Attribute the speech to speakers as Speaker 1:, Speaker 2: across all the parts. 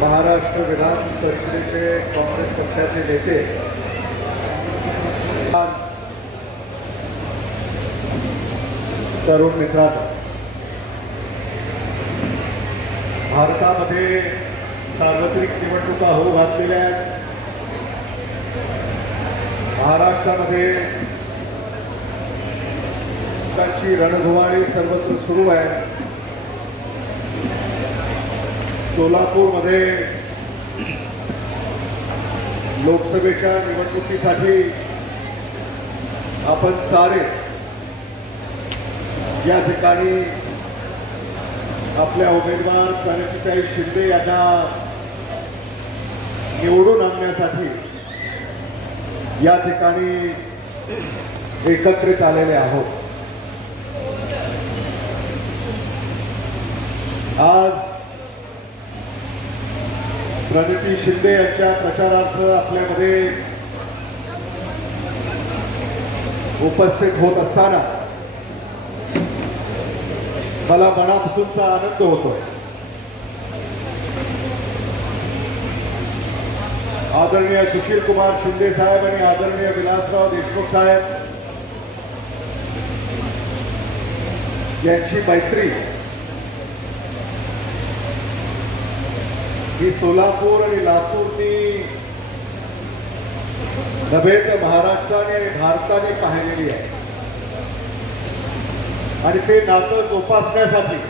Speaker 1: महाराष्ट्र विधान परिषदेचे काँग्रेस पक्षाचे नेते तरुण मित्रांनो भारतामध्ये सार्वत्रिक निवडणुका होऊ घातलेल्या आहेत. महाराष्ट्रामध्ये त्यांची रणधुमाळी सर्वत्र सुरू आहे. सोलापूरमध्ये लोकसभेच्या निवडणुकीसाठी आपण सारे या ठिकाणी आपल्या उमेदवार प्रणितीताई शिंदे यांना निवडून आणण्यासाठी या ठिकाणी एकत्रित आलेले आहोत. आज प्रणिती शिंदे यांच्या प्रचारार्थ आपल्यामध्ये उपस्थित होत असताना मला मनापासूनचा आनंद होतोय आदरणीय सुशील कुमार शिंदे साहेब आणि आदरणीय विलासराव देशमुख साहेब यांची मैत्री ही सोलापूर आणि लातूरनी नव्हे तर महाराष्ट्राने आणि भारताने पाहिलेली आहे. आणि ते नातं जोपासण्यासाठी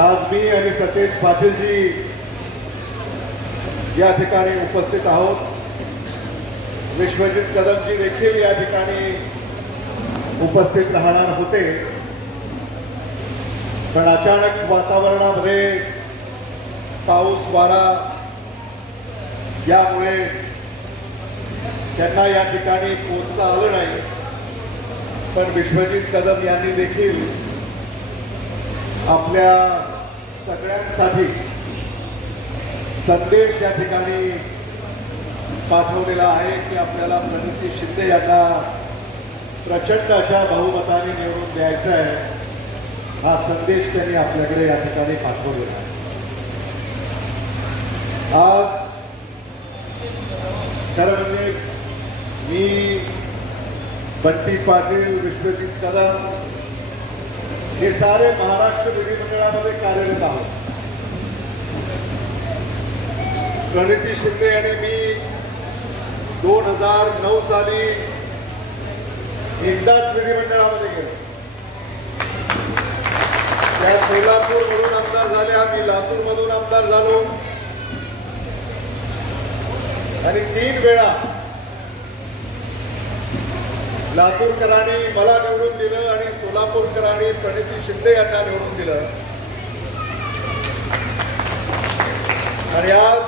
Speaker 1: आज मी आणि सतेज पाटीलजी या ठिकाणी उपस्थित आहोत. विश्वजित कदमजी देखील या ठिकाणी उपस्थित राहणार होते. पण अचानक वातावरणामध्ये पाऊस वारा यामुळे त्यांना या ठिकाणी पोचता आलं नाही. पण विश्वजित कदम यांनी देखील आपल्या सगळ्यांसाठी संदेश या ठिकाणी पाठवलेला आहे की आपल्याला प्रणिती शिंदे यांना प्रचंड अशा बहुमताने निवडून द्यायचा आहे. हा संदेश त्यांनी आपल्याकडे या ठिकाणी पाठवलेला आहे. आज खरं म्हणजे मी बंटी पाटील विश्वजित कदम हे सारे महाराष्ट्र विधिमंडळामध्ये कार्यरत आहोत. प्रणिती शिंदे आणि मी दोन हजार नऊ साली एकदाच विधिमंडळामध्ये गेलो. त्या सोलापूरमधून आमदार झाल्या मी लातूरमधून आमदार झालो. आणि तीन वेळा लातूरकरांनी मला निवडून दिलं आणि सोलापूरकरांनी प्रणिती शिंदे यांना निवडून दिलं. आणि आज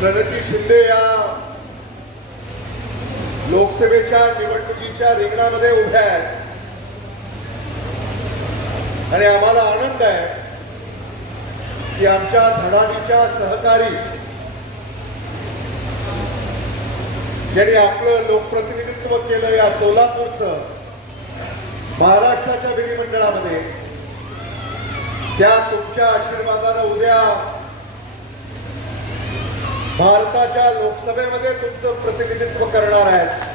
Speaker 1: प्रणिती शिंदे या लोकसभेच्या निवडणुकीच्या रिंगणामध्ये उभ्या आहेत. आणि आम्हाला आनंद आहे की आमच्या धडाडीच्या सहकारी ज्यांनी आपलं लोकप्रतिनिधित्व केलं या सोलापूरचं महाराष्ट्राच्या विधिमंडळामध्ये त्या तुमच्या आशीर्वादानं उद्या भारताच्या लोकसभेमध्ये तुमचं प्रतिनिधित्व करणार आहेत.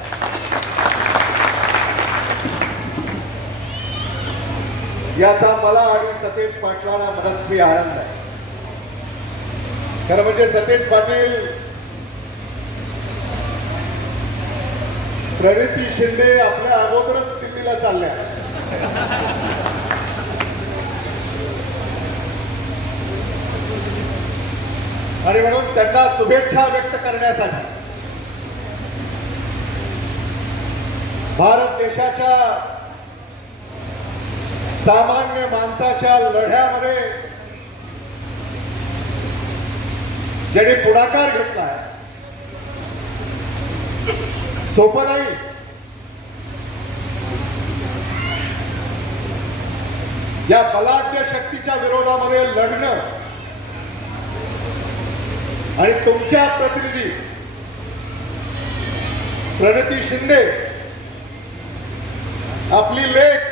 Speaker 1: याचा मला आणि सतेज पाटलांना मनस्वी आनंद आहे. खरं म्हणजे सतेज पाटील प्रणिती शिंदे आपल्या अगोदरच दिल्लीला चालल्या. आणि म्हणून त्यांना शुभेच्छा व्यक्त करण्यासाठी भारत देशाच्या सामान्य माणसाच्या लढ्यामध्ये ज्याने पुढाकार घेतला सोपं नाही. या बलाढ्य शक्तीच्या विरोधामध्ये लढणं आणि तुमच्या प्रतिनिधी प्रणती शिंदे आपली लेख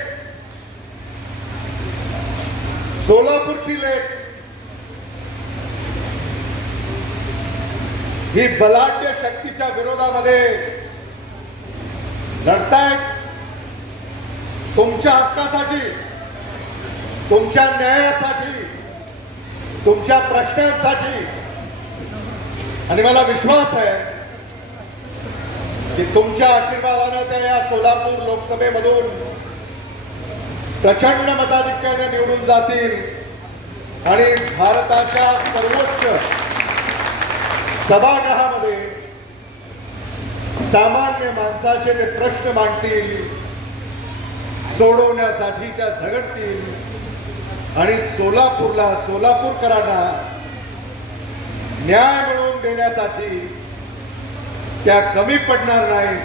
Speaker 1: सोलापूरची लेख ही बलाढ्य शक्तीच्या विरोधामध्ये लढतायत. तुमच्या हक्कासाठी तुमच्या न्यायासाठी तुमच्या प्रश्नांसाठी. आणि मला विश्वास आहे की तुमच्या आशीर्वादानं त्या या सोलापूर लोकसभेमधून प्रचंड मताधिक्याने निवडून जातील. आणि भारताच्या सर्वोच्च सभागृहामध्ये सामान्य माणसाचे ते प्रश्न मांडतील सोडवण्यासाठी त्या झगडतील. आणि सोलापूरला सोलापूरकरांना न्याय मिळवून देण्यासाठी त्या कमी पडणार नाही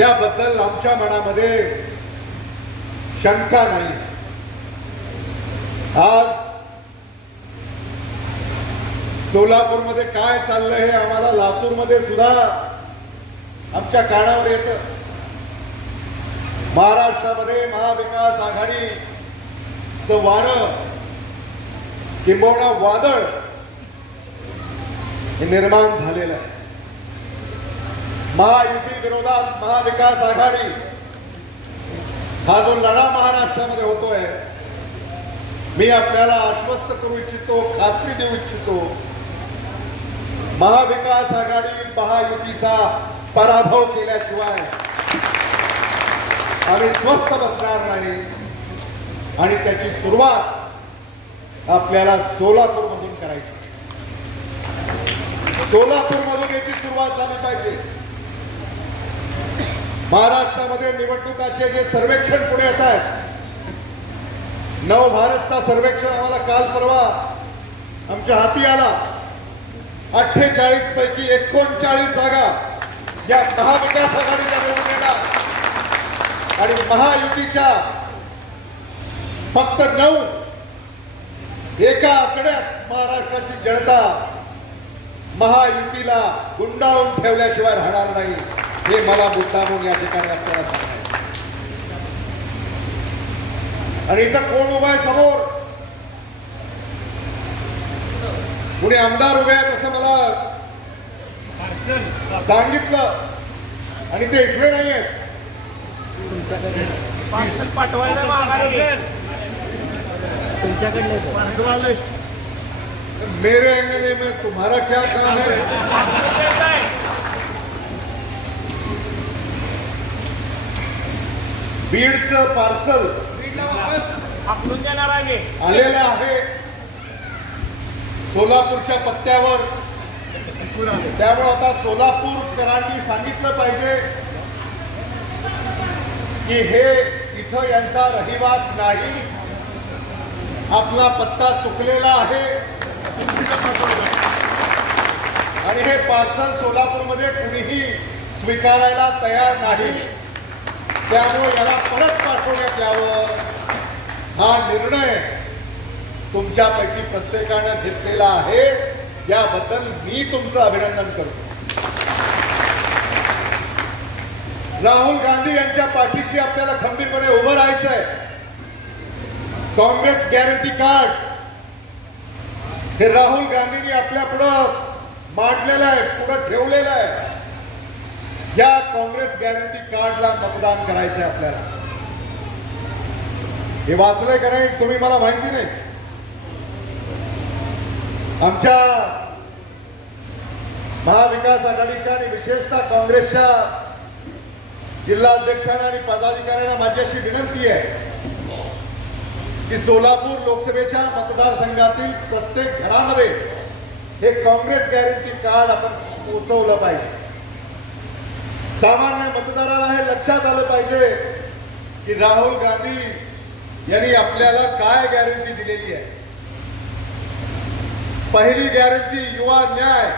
Speaker 1: याबद्दल आमच्या मनामध्ये शंका नाही. आज सोलापूरमध्ये काय चाललंय हे आम्हाला लातूरमध्ये सुद्धा आमच्या कानावर येतं. महाराष्ट्रामध्ये महाविकास आघाडीचं वारं किंबवणा वादळ हे निर्माण झालेलं आहे. महायुती विरोधात महाविकास आघाडी हा जो लढा महाराष्ट्रामध्ये होतोय मी आपल्याला आश्वस्त करू इच्छितो खात्री देऊ इच्छितो महाविकास आघाडी महायुतीचा पराभव केल्याशिवाय आम्ही स्वस्थ बसणार नाही. आणि त्याची सुरुवात आपल्याला सोलापूर मधून करायची. सोलापूर मधून याची सुरुवात झाली पाहिजे. महाराष्ट्रामध्ये निवडणुकाचे जे सर्वेक्षण पुढे येत आहेत नव भारतचा सर्वेक्षण आम्हाला काल परवा आमच्या हाती आला. अठ्ठेचाळीस पैकी एकोणचाळीस जागा या महाविकास आघाडीच्या निवडून येणार आणि महायुतीच्या फक्त नऊ एका आकड्यात महाराष्ट्राची जनता महायुतीला गुंडाळून ठेवल्याशिवाय राहणार नाही हे मला मुद्दामून या ठिकाणी आपल्याला सांगायचं आणि इथं कोण उभा आहे समोर? कुणी आमदार उभे आहेत असं मला सांगितलं. आणि ते इथले नाही आहेत.
Speaker 2: पाठवायला
Speaker 1: मेरे अंगने में तुम्हारा क्या काम है? बीडचं पार्सल
Speaker 2: आपलून देणार आहे.
Speaker 1: आलेलं आहे. सोलापूरच्या पत्त्यावर. त्यामुळे आता सोलापूरकरांनी सांगितलं पाहिजे की हे इथं यांचा रहिवास नाही. आपला पत्ता चुकलेला आहे. आणि हे पार्सल सोलापूरमध्ये कुणीही स्वीकारायला तयार नाही. त्यामुळे याला परत पाठवण्यात यावं. हा निर्णय तुमच्यापैकी प्रत्येकानं घेतलेला आहे याबद्दल मी तुमचं अभिनंदन करतो. राहुल गांधी यांच्या पाठीशी आपल्याला खंबीरपणे उभं राहायचं आहे काँग्रेस गॅरंटी कार्ड हे राहुल गांधींनी आपल्या पुढं मांडलेलं आहे पुढं ठेवलेलं आहे. या काँग्रेस गॅरंटी कार्डला मतदान करायचंय आपल्याला. हे वाचलंय का नाही तुम्ही मला माहिती नाही. आमच्या महाविकास आघाडीच्या आणि विशेषतः काँग्रेसच्या जिल्हाध्यक्षांना आणि पदाधिकाऱ्यांना माझी अशी विनंती आहे की सोलापूर लोकसभेच्या मतदारसंघातील प्रत्येक घरामध्ये हे काँग्रेस गॅरंटी कार्ड आपण पोचवलं पाहिजे. सामान्य मतदाराला हे लक्षात आलं पाहिजे की राहुल गांधी यांनी आपल्याला काय गॅरंटी दिलेली आहे? पहिली गॅरंटी युवा न्याय.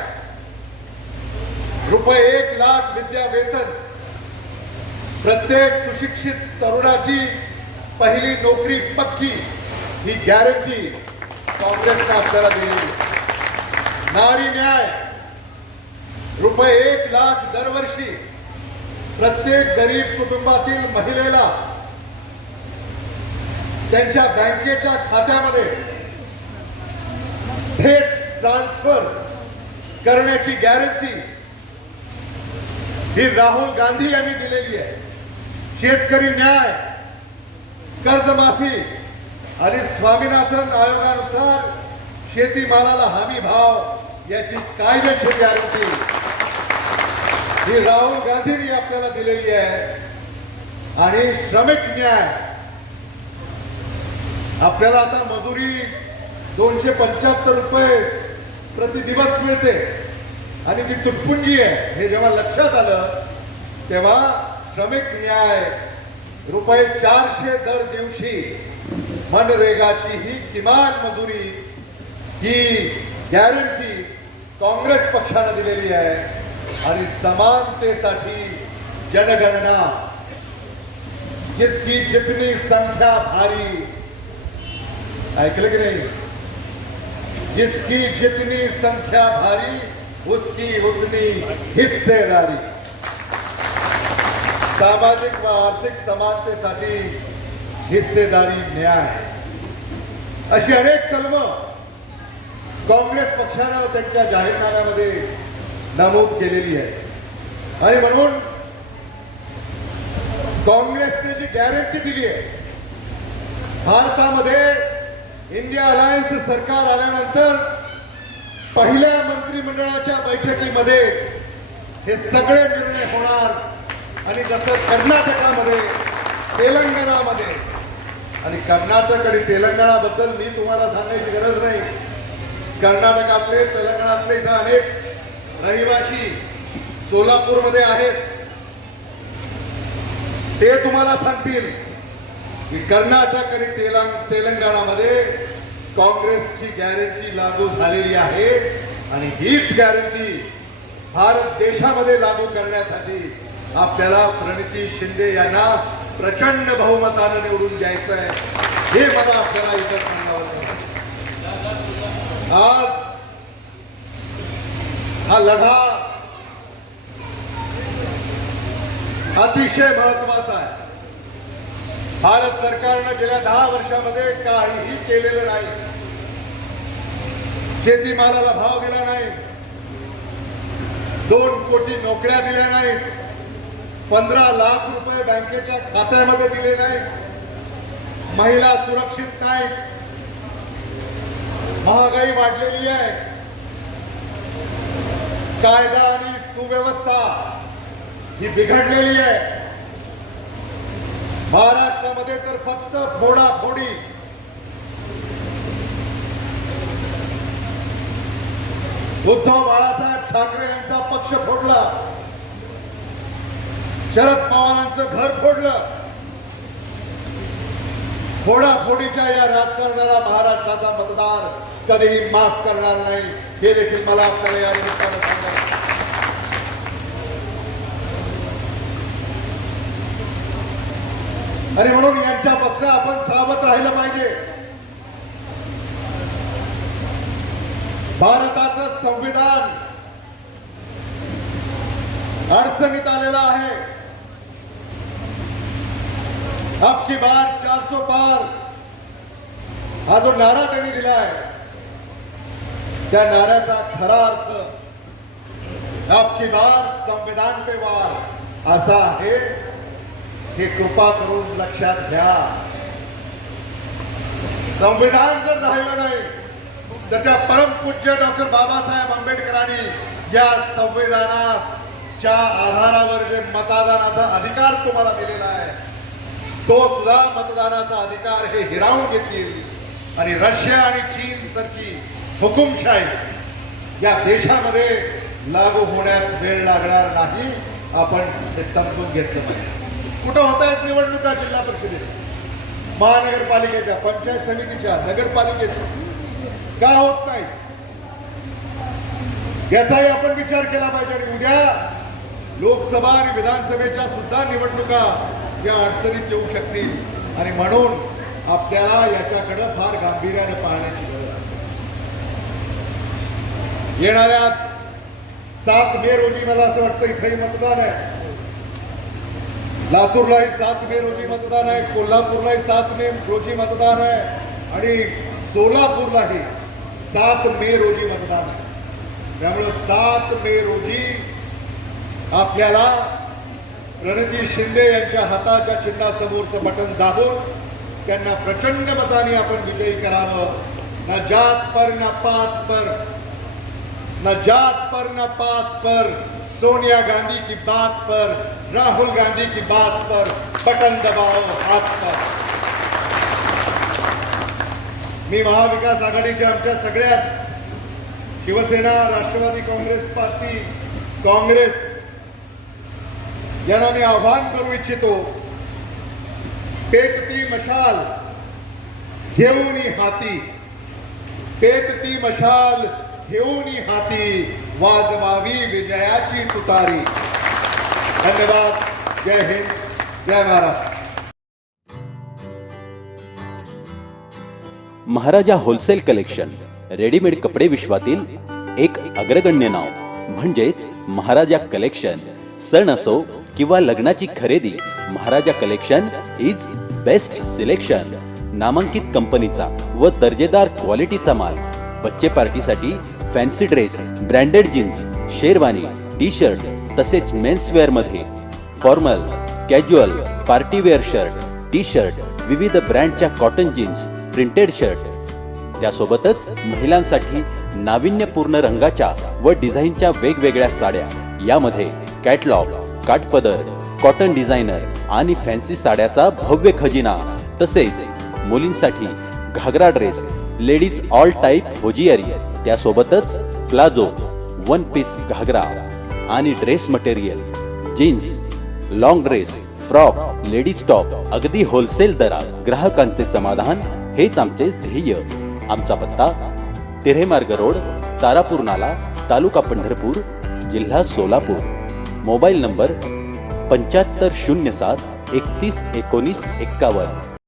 Speaker 1: रुपये एक लाख विद्या वेतन. प्रत्येक सुशिक्षित तरुणाची पहिली नोकरी पक्की. ही गॅरंटी काँग्रेसने आपल्याला दिली. नारी न्याय. रुपये एक लाख दरवर्षी प्रत्येक गरीब कुटुंबातील महिलेला त्यांच्या बँकेच्या खात्यामध्ये थेट ट्रान्सफर करण्याची गॅरंटी ही राहुल गांधी यांनी दिलेली आहे. शेतकरी न्याय कर्जमाफी आणि स्वामीनाथन आयोगानुसार शेतीमालाला हमी भाव याची कायदेशीर गॅरंटी ही राहुल गांधींनी आपल्याला दिलेली आहे. आणि श्रमिक न्याय आपल्याला आता मजुरी दोनशे पंच्याहत्तर रुपये प्रति दिवस मिळते. आणि ती तुटपुंजी आहे हे जेव्हा लक्षात आलं तेव्हा श्रमिक न्याय रुपये चारशे दर दिवशी मनरेगाची ही किमान मजुरी ही गॅरंटी काँग्रेस पक्षानं दिलेली आहे. आणि समानतेसाठी जनगणना जिसकी जितनी संख्या भारी. ऐकलं की नाही? जिसकी जितनी संख्या भारी उसकी उतनी हिस्सेदारी सामाजिक व आर्थिक समानतेसाठी हिस्सेदारी न्याय अशी अनेक कलम काँग्रेस पक्षानं त्यांच्या जाहीरनाम्यामध्ये नमूद केलेली आहे आणि म्हणून काँग्रेसने जी गॅरंटी दिली आहे भारतामध्ये इंडिया अलायन्स सरकार आल्यानंतर पहिल्या मंत्रिमंडळाच्या बैठकीमध्ये हे सगळे निर्णय होणार. आणि जसं कर्नाटकामध्ये तेलंगणामध्ये आणि कर्नाटक आणि तेलंगणाबद्दल मी तुम्हाला सांगायची गरज नाही. कर्नाटकातले तेलंगणातले इथं अनेक रहिवासी सोलापूरमध्ये आहेत. ते तुम्हाला सांगतील. की कर्नाटक आणि तेलंग तेलंगणामध्ये काँग्रेसची गॅरंटी लागू झालेली आहे आणि हीच गॅरंटी भारत देशामध्ये लागू करण्यासाठी आपल्याला प्रणिती शिंदे यांना प्रचंड बहुमतानं निवडून द्यायचं आहे हे मला आपल्याला इतर सांगावं आज हा लढा अतिशय महत्त्वाचा आहे. भारत सरकारनं गेल्या दहा वर्षामध्ये काहीही केलेलं नाही. शेतीमालाला भाव दिला नाही. दोन कोटी नोकऱ्या दिल्या नाहीत. पंधरा लाख रुपये बँकेच्या खात्यामध्ये दिले नाहीत. महिला सुरक्षित नाहीत. महागाई वाढलेली आहे. कायदा आणि सुव्यवस्था ही बिघडलेली आहे. महाराष्ट्रामध्ये तर फक्त फोडाफोडी उद्धव बाळासाहेब ठाकरे यांचा पक्ष फोडला. शरद पवारांचं घर फोडलं. फोडाफोडीच्या या राजकारणाला महाराष्ट्राचा मतदार कधीही माफ करणार नाही. हे देखील मला आपल्याला या निमित्तानं सांगायचं आणि म्हणून यांच्यापासून आपण सावध राहिलं पाहिजे. भारताचं संविधान अडचणीत आलेलं आहे. अब की बार सो पार. हा जो नारा त्यांनी दिलाय त्या नाऱ्याचा खरा अर्थ अब की बार संविधान पे वार. असा आहे हे कृपा करून लक्षात घ्या. संविधान जर राहिलं नाही तर त्या परमपूज्य डॉक्टर बाबासाहेब आंबेडकरांनी या संविधानाच्या आधारावर जे मतदानाचा अधिकार तुम्हाला दिलेला आहे तो सुद्धा मतदानाचा अधिकार हे हिरावून घेतील. आणि रशिया आणि चीन सारखी हुकुमशाही या देशामध्ये लागू होण्यास वेळ लागणार नाही आपण हे समजून घेतलं पाहिजे. कुठं होत आहेत निवडणुका जिल्हा परिषदेच्या महानगरपालिकेच्या पंचायत समितीच्या नगरपालिकेच्या. का होत नाही? याचाही आपण विचार केला पाहिजे आणि उद्या लोकसभा आणि विधानसभेच्या सुद्धा निवडणुका या अडचणीत येऊ शकतील. आणि म्हणून आपल्याला याच्याकडे फार गांभीर्याने पाहण्याची गरज आहे. येणाऱ्या सात मे रोजी मला असं वाटतं इथेही मतदान आहे. लातूरलाही सात मे रोजी मतदान आहे कोल्हापूरलाही सात मे रोजी मतदान आहे आणि सोलापूरलाही सात मे रोजी मतदान आहे. त्यामुळं सात मे रोजी आपल्याला रणजित शिंदे यांच्या हाताच्या चिन्हासमोरचं बटन दाबून त्यांना प्रचंड मताने आपण विजयी करावं. ना जात पर ना पात पर. न जात पर न पात पर. सोनिया गांधी की बात पर. राहुल गांधी की बात पर बटन दबाओ हाथ पर। मी महाविकास आघाडीच्या आमच्या सगळ्याच शिवसेना राष्ट्रवादी काँग्रेस पार्टी काँग्रेस यांना मी आव्हान करू इच्छितो पेटती मशाल घेऊन हाती. पेटती मशाल घेऊन हाती. वाजवावी विजयाची तुतारी. धन्यवाद. जय हिंद. जय Maharashtra.
Speaker 3: Maharaja wholesale collection readymade कपडे विश्वातील एक अग्रगण्य नाव. म्हणजेच महाराजा कलेक्शन. सण असो किंवा लग्नाची खरेदी Maharaja collection is best selection नामांकित कंपनीचा व दर्जेदार क्वालिटीचा माल. बच्चे पार्टीसाठी fancy dress branded jeans sherwani T shirt तसेच मेन्सवेअरमध्ये formal casual party wear shirt T shirt विविध ब्रँडच्या कॉटन जीन्स प्रिंटेड शर्ट. त्यासोबतच महिलांसाठी नाविन्यपूर्ण रंगाच्या व डिझाईनच्या वेगवेगळ्या साड्या. यामध्ये कॅटलॉग काटपदर कॉटन डिझायनर आणि फॅन्सी साड्याचा भव्य खजिना. तसेच मुलींसाठी घागरा dress ladies all type hosiery. त्यासोबतच प्लाझो वन पीस घागरा. आणि dress material jeans long dress frock ladies top अगदी होलसेल दरात ग्राहकांचे समाधान हेच आमचे ध्येय. आमचा पत्ता तिरेमार्ग रोड तारापूर नाला तालुका पंढरपूर जिल्हा सोलापूर. मोबाईल नंबर पंच्याहत्तर शून्य सात एकतीस एकोणीस एक्कावन्न.